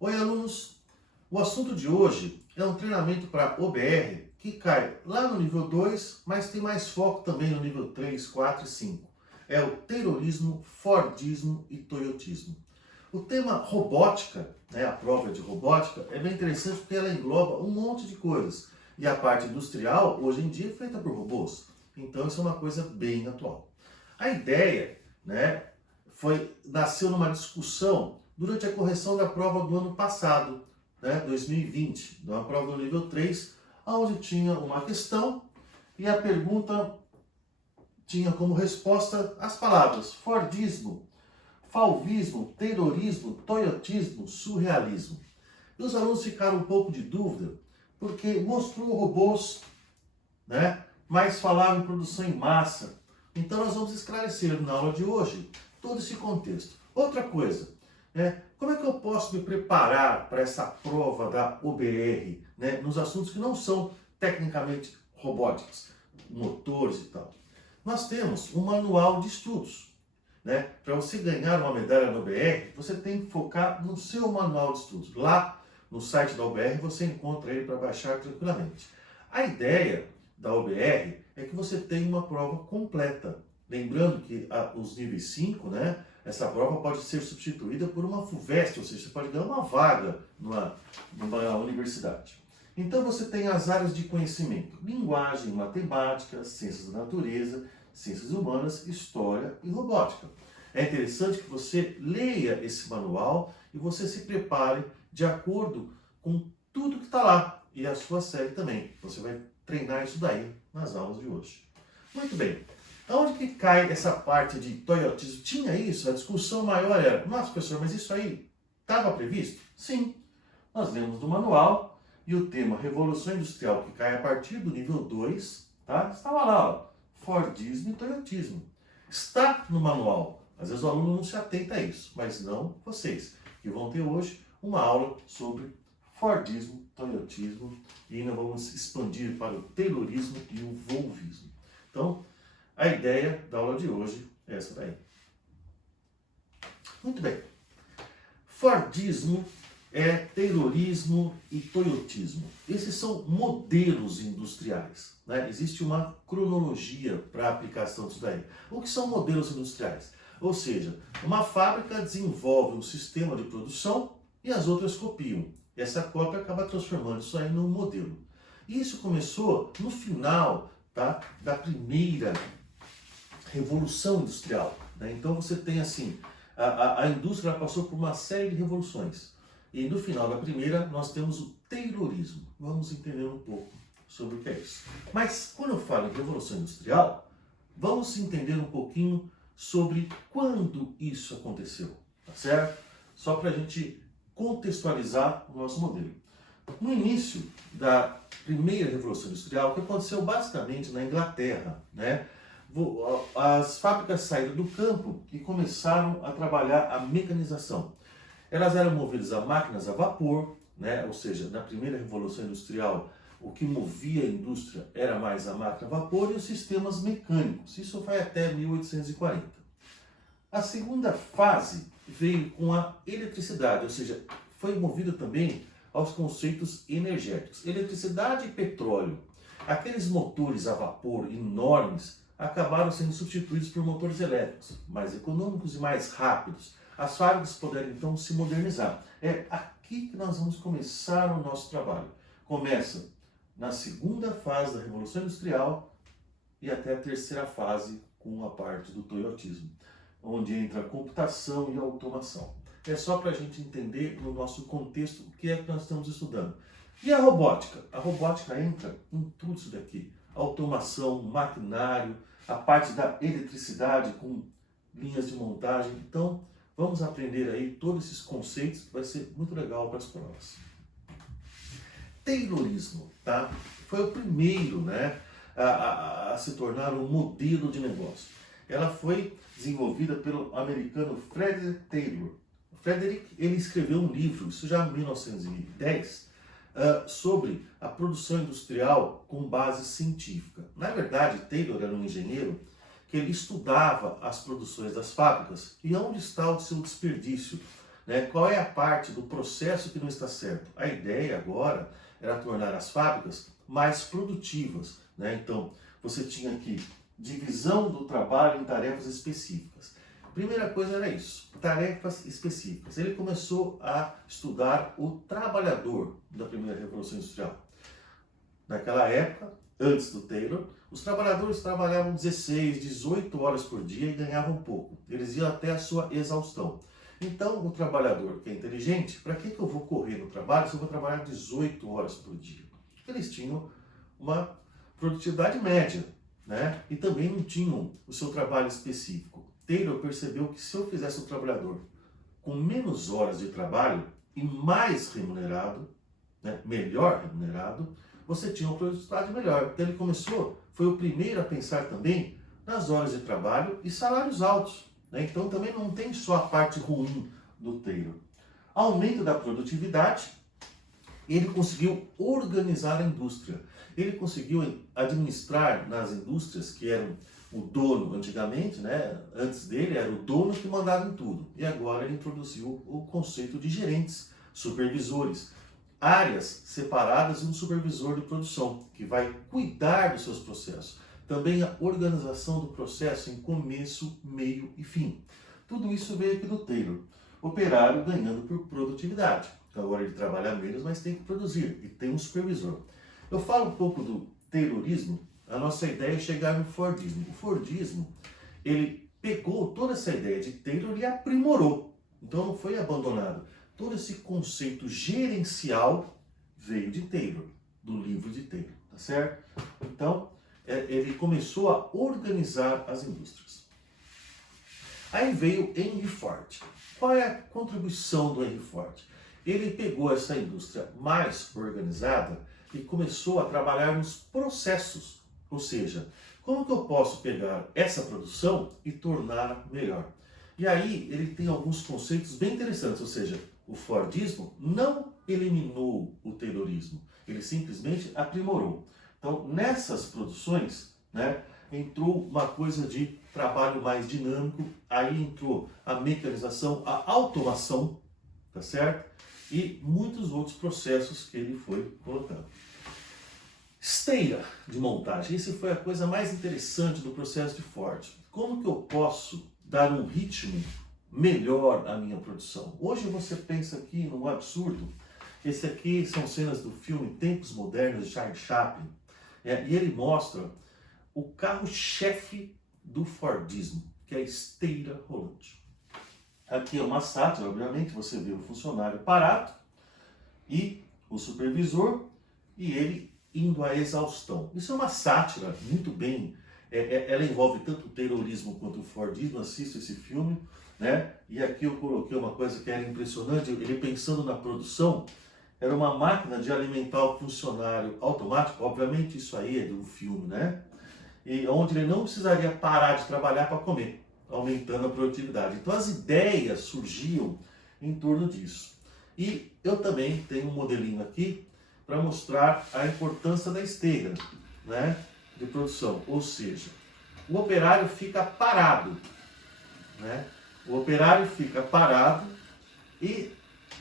Oi, alunos! O assunto de hoje é um treinamento para OBR que cai lá no nível 2, mas tem mais foco também no nível 3, 4 e 5. É o Taylorismo, Fordismo e Toyotismo. O tema robótica, a prova de robótica, é bem interessante porque ela engloba um monte de coisas. E a parte industrial, hoje em dia, é feita por robôs. Então, isso é uma coisa bem atual. A ideia, nasceu numa discussão durante a correção da prova do ano passado, 2020, uma prova do nível 3, onde tinha uma questão e a pergunta tinha como resposta as palavras Fordismo, Fauvismo, Taylorismo, Toyotismo, Surrealismo. E os alunos ficaram um pouco de dúvida, porque mostrou robôs, mas falava em produção em massa. Então nós vamos esclarecer na aula de hoje todo esse contexto. Outra coisa, como é que eu posso me preparar para essa prova da OBR, nos assuntos que não são tecnicamente robóticos, motores e tal? Nós temos um manual de estudos. Para você ganhar uma medalha na OBR, você tem que focar no seu manual de estudos. Lá no site da OBR você encontra ele para baixar tranquilamente. A ideia da OBR é que você tenha uma prova completa. Lembrando que os níveis 5, essa prova pode ser substituída por uma FUVEST, ou seja, você pode ganhar uma vaga numa universidade. Então você tem as áreas de conhecimento: linguagem, matemática, ciências da natureza, ciências humanas, história e robótica. É interessante que você leia esse manual e você se prepare de acordo com tudo que está lá. E a sua série também. Você vai treinar isso daí nas aulas de hoje. Muito bem. Aonde que cai essa parte de toyotismo? Tinha isso? A discussão maior era: nossa, professor, mas isso aí estava previsto? Sim. Nós lemos no manual e o tema Revolução Industrial, que cai a partir do nível 2, estava lá, ó, Fordismo e Toyotismo. Está no manual. Às vezes o aluno não se atenta a isso, mas não vocês, que vão ter hoje uma aula sobre Fordismo, Toyotismo, e ainda vamos expandir para o Taylorismo e o Volvismo. Então, a ideia da aula de hoje é essa daí. Muito bem. Fordismo é Taylorismo e Toyotismo. Esses são modelos industriais. Existe uma cronologia para a aplicação disso daí. O que são modelos industriais? Ou seja, uma fábrica desenvolve um sistema de produção e as outras copiam. E essa cópia acaba transformando isso aí num modelo. E isso começou no final da primeira Revolução Industrial. Então você tem assim, a indústria passou por uma série de revoluções. E no final da primeira nós temos o Taylorismo. Vamos entender um pouco sobre o que é isso. Mas quando eu falo em Revolução Industrial, vamos entender um pouquinho sobre quando isso aconteceu, tá certo? Só para a gente contextualizar o nosso modelo. No início da primeira Revolução Industrial, o que aconteceu basicamente na Inglaterra, as fábricas saíram do campo e começaram a trabalhar a mecanização. Elas eram movidas a máquinas a vapor, ou seja, na primeira Revolução Industrial, o que movia a indústria era mais a máquina a vapor e os sistemas mecânicos. Isso vai até 1840. A segunda fase veio com a eletricidade, ou seja, foi movida também aos conceitos energéticos. Eletricidade e petróleo. Aqueles motores a vapor enormes acabaram sendo substituídos por motores elétricos, mais econômicos e mais rápidos. As fábricas puderam então se modernizar. É aqui que nós vamos começar o nosso trabalho. Começa na segunda fase da Revolução Industrial e até a terceira fase com a parte do toyotismo, onde entra a computação e a automação. É só para a gente entender no nosso contexto o que é que nós estamos estudando. E a robótica? A robótica entra em tudo isso daqui. Automação, maquinário, a parte da eletricidade com linhas de montagem. Então, vamos aprender aí todos esses conceitos, que vai ser muito legal para as provas. Taylorismo, foi o primeiro a se tornar um modelo de negócio. Ela foi desenvolvida pelo americano Frederick Taylor. O Frederick, ele escreveu um livro, isso já em 1910, sobre a produção industrial com base científica. Na verdade, Taylor era um engenheiro que ele estudava as produções das fábricas e onde está o seu desperdício. né? Qual é a parte do processo que não está certo? A ideia agora era tornar as fábricas mais produtivas, né? Então, você tinha aqui divisão do trabalho em tarefas específicas. Primeira coisa era isso, tarefas específicas. Ele começou a estudar o trabalhador da primeira Revolução Industrial. Naquela época, antes do Taylor, os trabalhadores trabalhavam 16, 18 horas por dia e ganhavam pouco. Eles iam até a sua exaustão. Então, o trabalhador que é inteligente, para que eu vou correr no trabalho se eu vou trabalhar 18 horas por dia? Eles tinham uma produtividade média, né? E também não tinham o seu trabalho específico. Taylor percebeu que se eu fizesse o trabalhador com menos horas de trabalho e mais remunerado, né, melhor remunerado, você tinha uma produtividade melhor. Então ele começou, foi o primeiro a pensar também nas horas de trabalho e salários altos, né? Então também não tem só a parte ruim do Taylor. Aumento da produtividade, ele conseguiu organizar a indústria. Ele conseguiu administrar nas indústrias que eram o dono antigamente, né? Antes dele era o dono que mandava em tudo. E agora ele introduziu o conceito de gerentes, supervisores, áreas separadas e um supervisor de produção, que vai cuidar dos seus processos. Também a organização do processo em começo, meio e fim. Tudo isso veio aqui do Taylor. Operário ganhando por produtividade. Então agora ele trabalha menos, mas tem que produzir e tem um supervisor. Eu falo um pouco do Taylorismo, a nossa ideia é chegar no Fordismo. O Fordismo, ele pegou toda essa ideia de Taylor e aprimorou. Então não foi abandonado. Todo esse conceito gerencial veio de Taylor, do livro de Taylor, tá certo? Então, ele começou a organizar as indústrias. Aí veio Henry Ford. Qual é a contribuição do Henry Ford? Ele pegou essa indústria mais organizada e começou a trabalhar nos processos. Ou seja, como que eu posso pegar essa produção e torná-la melhor? E aí ele tem alguns conceitos bem interessantes, ou seja, o Fordismo não eliminou o Taylorismo, ele simplesmente aprimorou. Então, nessas produções, né, entrou uma coisa de trabalho mais dinâmico, aí entrou a mecanização, a automação, tá certo? E muitos outros processos que ele foi colocando. Esteira de montagem, essa foi a coisa mais interessante do processo de Ford. Como que eu posso dar um ritmo melhor à minha produção? Hoje você pensa aqui num absurdo. Esse aqui são cenas do filme Tempos Modernos de Charlie Chaplin, e ele mostra o carro-chefe do Fordismo, que é a esteira rolante. Aqui é uma sátira, obviamente, você vê o funcionário parado e o supervisor e ele indo à exaustão. Isso é uma sátira muito bem, ela envolve tanto o Taylorismo quanto o Fordismo. Assista esse filme, né? E aqui eu coloquei uma coisa que era impressionante, ele pensando na produção, era uma máquina de alimentar o funcionário automático, obviamente isso aí é de um filme, né? E onde ele não precisaria parar de trabalhar para comer, aumentando a produtividade. Então as ideias surgiam em torno disso. E eu também tenho um modelinho aqui para mostrar a importância da esteira, né, de produção. Ou seja, o operário fica parado, né? O operário fica parado e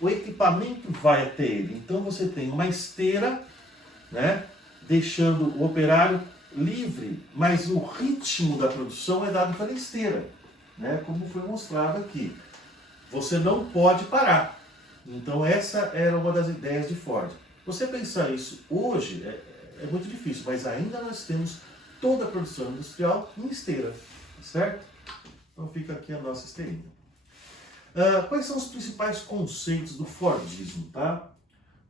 o equipamento vai até ele. Então você tem uma esteira, né, deixando o operário livre, mas o ritmo da produção é dado pela esteira, né, como foi mostrado aqui. Você não pode parar. Então essa era uma das ideias de Ford. Você pensar isso hoje é muito difícil, mas ainda nós temos toda a produção industrial em esteira, certo? Então fica aqui a nossa esteirinha. Quais são os principais conceitos do Fordismo, tá?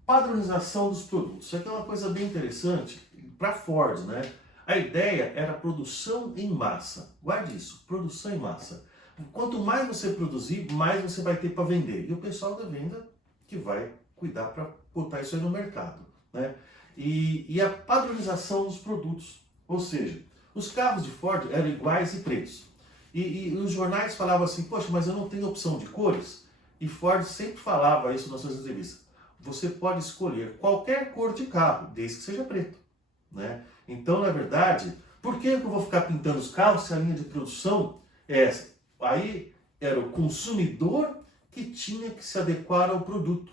Padronização dos produtos. Isso aqui é uma coisa bem interessante para Ford, né? A ideia era produção em massa. Guarde isso, produção em massa. Quanto mais você produzir, mais você vai ter para vender. E o pessoal da venda que vai cuidar para botar isso aí no mercado, né? E a padronização dos produtos. Ou seja, os carros de Ford eram iguais e pretos. E os jornais falavam assim, poxa, mas eu não tenho opção de cores. E Ford sempre falava isso nas suas entrevistas. Você pode escolher qualquer cor de carro, desde que seja preto, né? Então, na verdade, por que eu vou ficar pintando os carros se a linha de produção é essa? Aí era o consumidor que tinha que se adequar ao produto.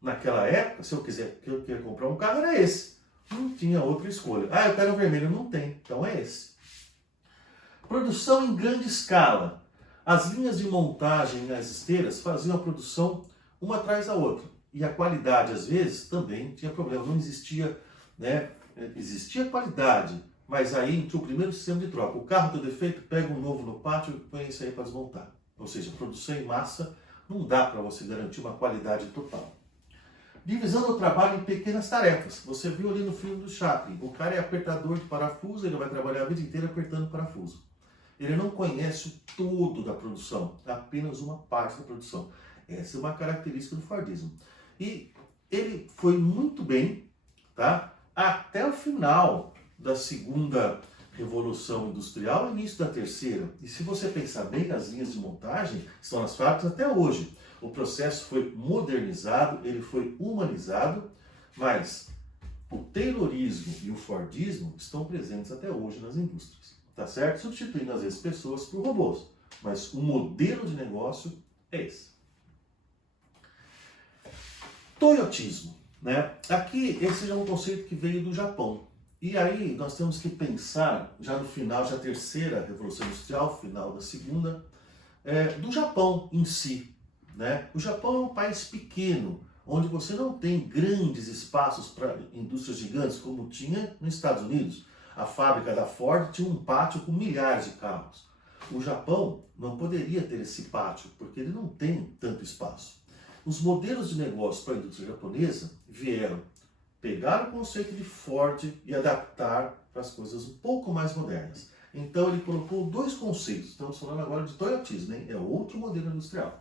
Naquela época, se eu queria comprar um carro, era esse. Não tinha outra escolha. Ah, eu quero um vermelho. Não tem. Então é esse. Produção em grande escala. As linhas de montagem nas esteiras faziam a produção uma atrás da outra. E a qualidade, às vezes, também tinha problema. Não existia, né? Existia qualidade, mas aí entrou o primeiro sistema de troca. O carro deu defeito, pega um novo no pátio e põe isso aí para desmontar. Ou seja, produção em massa não dá para você garantir uma qualidade total. Divisão do trabalho em pequenas tarefas. Você viu ali no filme do Chaplin. O cara é apertador de parafuso, ele vai trabalhar a vida inteira apertando parafuso. Ele não conhece o todo da produção, apenas uma parte da produção. Essa é uma característica do Fordismo. E ele foi muito bem, tá? Até o final da segunda Revolução Industrial e início da terceira. E se você pensar bem, as linhas de montagem estão nas fábricas até hoje. O processo foi modernizado, ele foi humanizado, mas o Taylorismo e o Fordismo estão presentes até hoje nas indústrias, tá certo? Substituindo às vezes pessoas por robôs, mas o modelo de negócio é esse. Toyotismo, né? Aqui esse já é um conceito que veio do Japão. E aí nós temos que pensar, já no final, já a terceira Revolução Industrial, final da segunda, do Japão em si. Né? O Japão é um país pequeno, onde você não tem grandes espaços para indústrias gigantes, como tinha nos Estados Unidos. A fábrica da Ford tinha um pátio com milhares de carros. O Japão não poderia ter esse pátio, porque ele não tem tanto espaço. Os modelos de negócio para a indústria japonesa vieram pegar o conceito de Ford e adaptar para as coisas um pouco mais modernas. Então ele colocou dois conceitos. Estamos falando agora de Toyotismo, hein? É outro modelo industrial.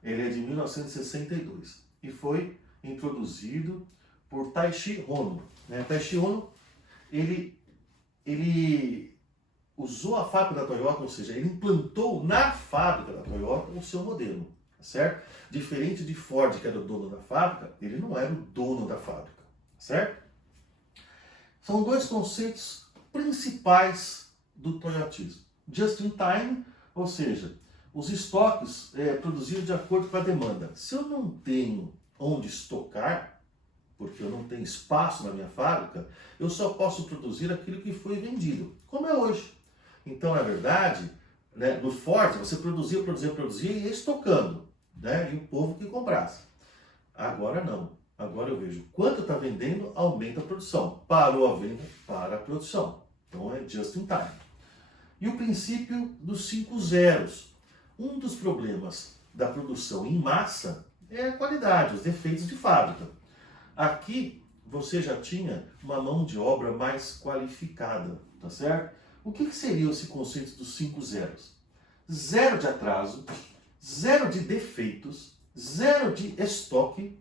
Ele é de 1962 e foi introduzido por Taishi Ohno. Taishi Ohno, ele usou a fábrica da Toyota, ou seja, ele implantou na fábrica da Toyota o seu modelo, certo? Diferente de Ford, que era o dono da fábrica, ele não era o dono da fábrica, certo? São dois conceitos principais do Toyotismo. Just in time, ou seja, os estoques produzidos de acordo com a demanda. Se eu não tenho onde estocar, porque eu não tenho espaço na minha fábrica, eu só posso produzir aquilo que foi vendido, como é hoje. Então, na verdade, né, no Ford, você produzia e ia estocando, né, e o povo que comprasse. Agora não. Agora eu vejo quanto está vendendo, aumenta a produção. Parou a venda, para a produção. Então é just in time. E o princípio dos 5 zeros. Um dos problemas da produção em massa é a qualidade, os defeitos de fábrica. Aqui você já tinha uma mão de obra mais qualificada, tá certo? O que seria esse conceito dos 5 zeros? 0 de atraso, 0 de defeitos, 0 de estoque,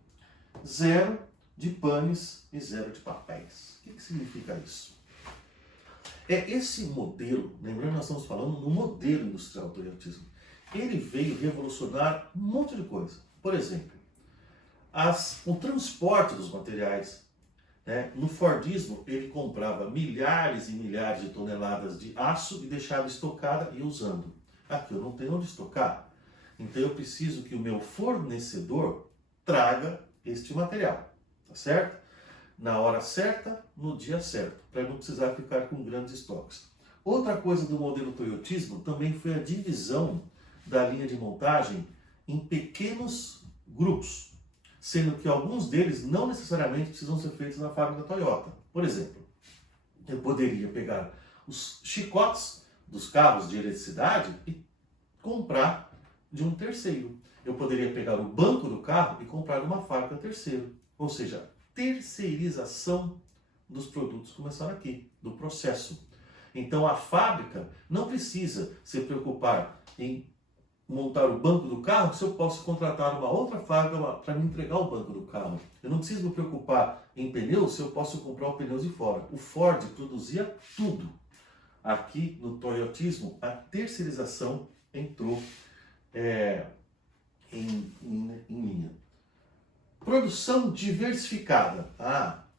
0 de panes e 0 de papéis. O que significa isso? É esse modelo, lembrando que nós estamos falando no modelo industrial do Toyotismo. Ele veio revolucionar um monte de coisa. Por exemplo, o transporte dos materiais. Né? No Fordismo, ele comprava milhares e milhares de toneladas de aço e deixava estocada e usando. Aqui eu não tenho onde estocar. Então eu preciso que o meu fornecedor traga este material. Tá certo? Na hora certa, no dia certo, para não precisar ficar com grandes estoques. Outra coisa do modelo Toyotismo também foi a divisão da linha de montagem em pequenos grupos, sendo que alguns deles não necessariamente precisam ser feitos na fábrica da Toyota. Por exemplo, eu poderia pegar os chicotes dos carros de eletricidade e comprar de um terceiro. Eu poderia pegar o banco do carro e comprar de uma fábrica terceiro. Ou seja, terceirização dos produtos começaram aqui, do processo. Então a fábrica não precisa se preocupar em montar o banco do carro se eu posso contratar uma outra fábrica para me entregar o banco do carro. Eu não preciso me preocupar em pneus se eu posso comprar os pneus de fora. O Ford produzia tudo. Aqui no Toyotismo, a terceirização entrou em linha. Produção diversificada.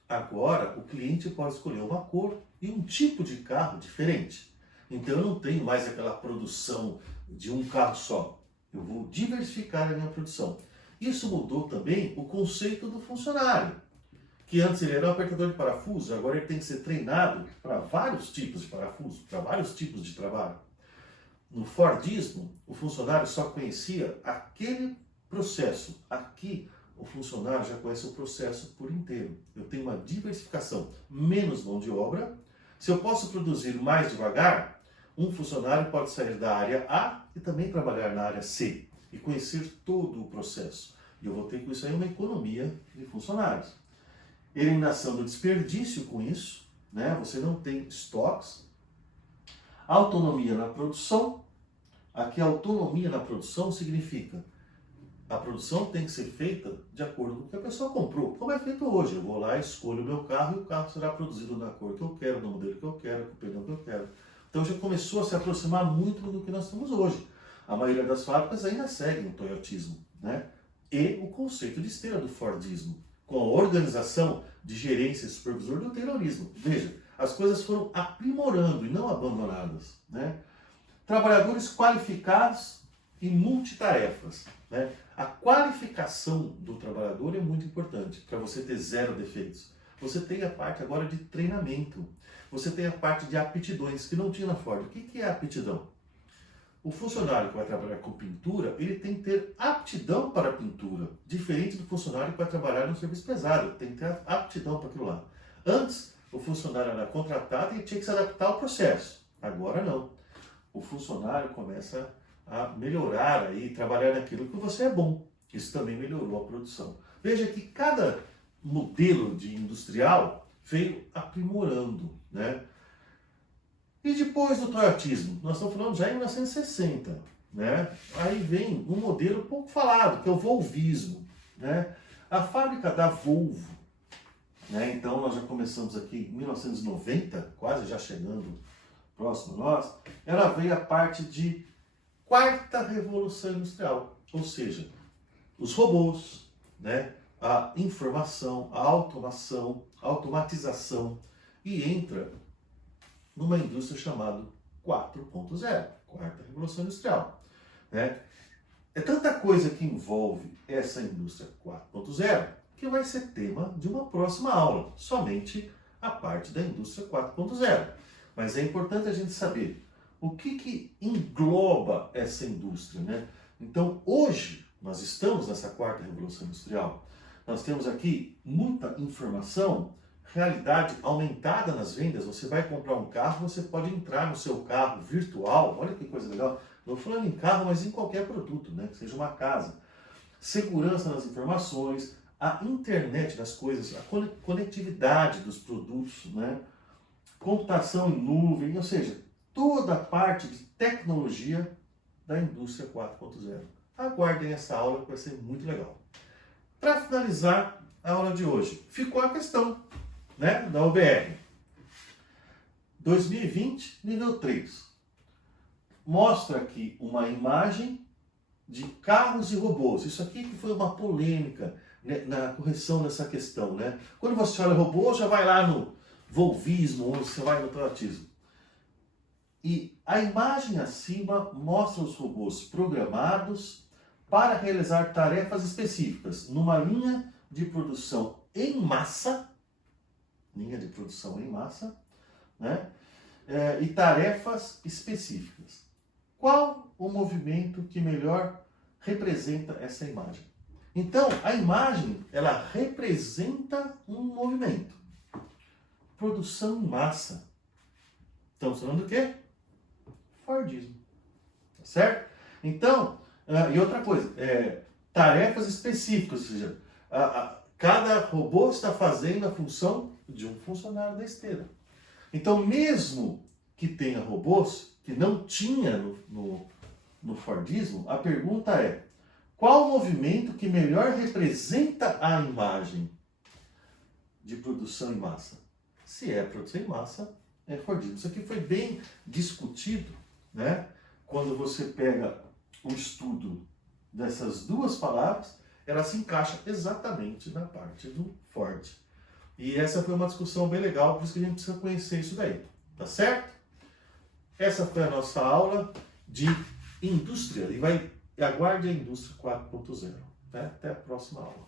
Agora o cliente pode escolher uma cor e um tipo de carro diferente. Então eu não tenho mais aquela produção de um carro só. Eu vou diversificar a minha produção. Isso mudou também o conceito do funcionário, que antes ele era um apertador de parafuso, agora ele tem que ser treinado para vários tipos de parafuso, para vários tipos de trabalho. No Fordismo, o funcionário só conhecia aquele processo. Aqui, o funcionário já conhece o processo por inteiro. Eu tenho uma diversificação, menos mão de obra. Se eu posso produzir mais devagar, um funcionário pode sair da área A e também trabalhar na área C e conhecer todo o processo. E eu vou ter com isso aí uma economia de funcionários. Eliminação do desperdício com isso, né? Você não tem estoques. Autonomia na produção. Aqui, autonomia na produção significa a produção tem que ser feita de acordo com o que a pessoa comprou. Como é feito hoje? Eu vou lá, escolho o meu carro e o carro será produzido na cor que eu quero, no modelo que eu quero, com o pneu que eu quero. Então já começou a se aproximar muito do que nós temos hoje. A maioria das fábricas ainda seguem o toyotismo, né? E o conceito de esteira do Fordismo, com a organização de gerência e supervisor do Taylorismo. Veja, as coisas foram aprimorando e não abandonadas, né? Trabalhadores qualificados e multitarefas, né? A qualificação do trabalhador é muito importante para você ter zero defeitos. Você tem a parte agora de treinamento, você tem a parte de aptidões que não tinha na Ford. O que é aptidão? O funcionário que vai trabalhar com pintura, ele tem que ter aptidão para a pintura, diferente do funcionário que vai trabalhar no serviço pesado, tem que ter aptidão para aquilo lá. Antes, o funcionário era contratado e tinha que se adaptar ao processo. Agora não. O funcionário começa a melhorar aí, trabalhar naquilo que você é bom. Isso também melhorou a produção. Veja que cada modelo de industrial veio aprimorando, né? E depois do toyotismo, nós estamos falando já em 1960, né? Aí vem um modelo pouco falado, que é o volvismo, né? A fábrica da Volvo, né? Então nós já começamos aqui em 1990, quase já chegando próximo a nós, ela veio a parte de quarta revolução industrial, ou seja, os robôs, né? A informação, a automação, a automatização, e entra numa indústria chamada 4.0, quarta revolução industrial, né? É tanta coisa que envolve essa indústria 4.0 que vai ser tema de uma próxima aula, somente a parte da indústria 4.0. Mas é importante a gente saber o que engloba essa indústria, né? Então, hoje, nós estamos nessa quarta revolução industrial. Nós temos aqui muita informação, realidade aumentada nas vendas. Você vai comprar um carro, você pode entrar no seu carro virtual. Olha que coisa legal. Não falando em carro, mas em qualquer produto, né? Que seja uma casa. Segurança nas informações, a internet das coisas, a conectividade dos produtos, né? Computação em nuvem, ou seja, toda a parte de tecnologia da indústria 4.0. Aguardem essa aula que vai ser muito legal. Para finalizar a aula de hoje, ficou a questão, né, da OBR. 2020, nível 3. Mostra aqui uma imagem de carros e robôs. Isso aqui que foi uma polêmica, né, na correção dessa questão, né? Quando você olha robô, já vai lá no volvismo, ou você vai no toyotismo. E a imagem acima mostra os robôs programados para realizar tarefas específicas numa linha de produção em massa, né? E tarefas específicas. Qual o movimento que melhor representa essa imagem? Então, a imagem, ela representa um movimento. Produção em massa. Estamos falando do quê? Fordismo. Tá certo? Então, e outra coisa, tarefas específicas, ou seja, cada robô está fazendo a função de um funcionário da esteira. Então, mesmo que tenha robôs, que não tinha no Fordismo, a pergunta é, qual o movimento que melhor representa a imagem de produção em massa? Se é produção em massa, é Fordismo. Isso aqui foi bem discutido, né? Quando você pega o estudo dessas duas palavras, ela se encaixa exatamente na parte do Ford. E essa foi uma discussão bem legal, por isso que a gente precisa conhecer isso daí, tá certo? Essa foi a nossa aula de indústria, e vai e aguarde a indústria 4.0. Até a próxima aula.